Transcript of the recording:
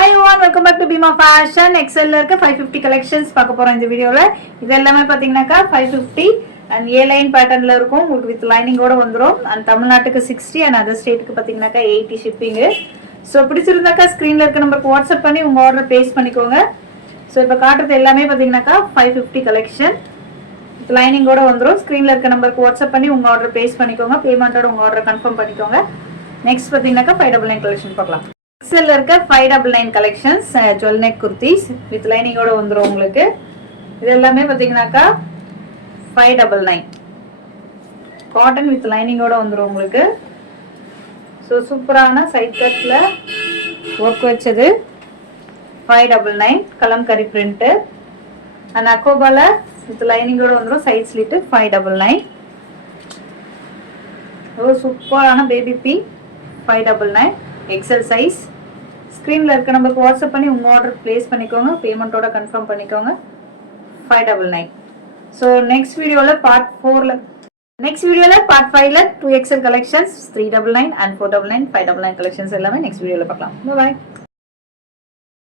Hi everyone, welcome back to Bima Fashion. Excel இருக்க 550 collections பார்க்க போறோம் இந்த வீடியோல. இது எல்லாமே பாத்தீங்கன்னாக்கா 550 and A line patternல இருக்கும். உங்களுக்கு with lining ஓட வந்துரும். and தமிழ்நாட்டுக்கு 60 and other stateக்கு பாத்தீங்கன்னாக்கா 80 shipping. சோ பிடிச்சிருந்தாக்கா ஸ்கிரீன்ல இருக்க நம்பருக்கு வாட்ஸ்அப் பண்ணி உங்க ஆர்டர் பேஸ் பண்ணிக்கோங்க. சோ இப்போ காட்டுறது எல்லாமே பாத்தீங்கன்னாக்கா 550 collection. with lining ஓட வந்துரும். ஸ்கிரீன்ல இருக்க நம்பருக்கு வாட்ஸ்அப் பண்ணி உங்க ஆர்டர் பேஸ் பண்ணிக்கோங்க. பேமெண்டோட உங்க ஆர்டர் கன்ஃபார்ம் பண்ணிக்கோங்க. நெக்ஸ்ட் பாத்தீங்கன்னாக்கா 599 collection பார்க்கலாம். எக்ஸல்ல இருக்க 599 collections jewel neck kurtis with lining ஓட வந்துரும் உங்களுக்கு. இது எல்லாமே பாத்தீங்கன்னாக்கா 599 cotton with lining ஓட வந்துரும் உங்களுக்கு. சோ சூப்பரான சைட் கட்ல வர்க் வச்சது 599 kalamkari print and அக்கோபால with lining ஓட வந்துரும் சைட் ஸ்லிட் 599. ஓ சூப்பரான பேபி பிங்க் 599 எக்ஸல் சைஸ். ஸ்கிரீன்ல இருக்க நம்பருக்கு வாட்ஸ்அப் பண்ணி உங்க ஆர்டர் பிளேஸ் பண்ணிக்கோங்க. பேமெண்டோட கன்ஃபார்ம் பண்ணிக்கோங்க. 599. ஸோ நெக்ஸ்ட் வீடியோல பார்ட் 5ல 2XL கலெக்ஷன்ஸ் 399 and 499 599 கலெக்ஷன்ஸ் எல்லாமே நெக்ஸ்ட் வீடியோல பார்க்கலாம். பாய்.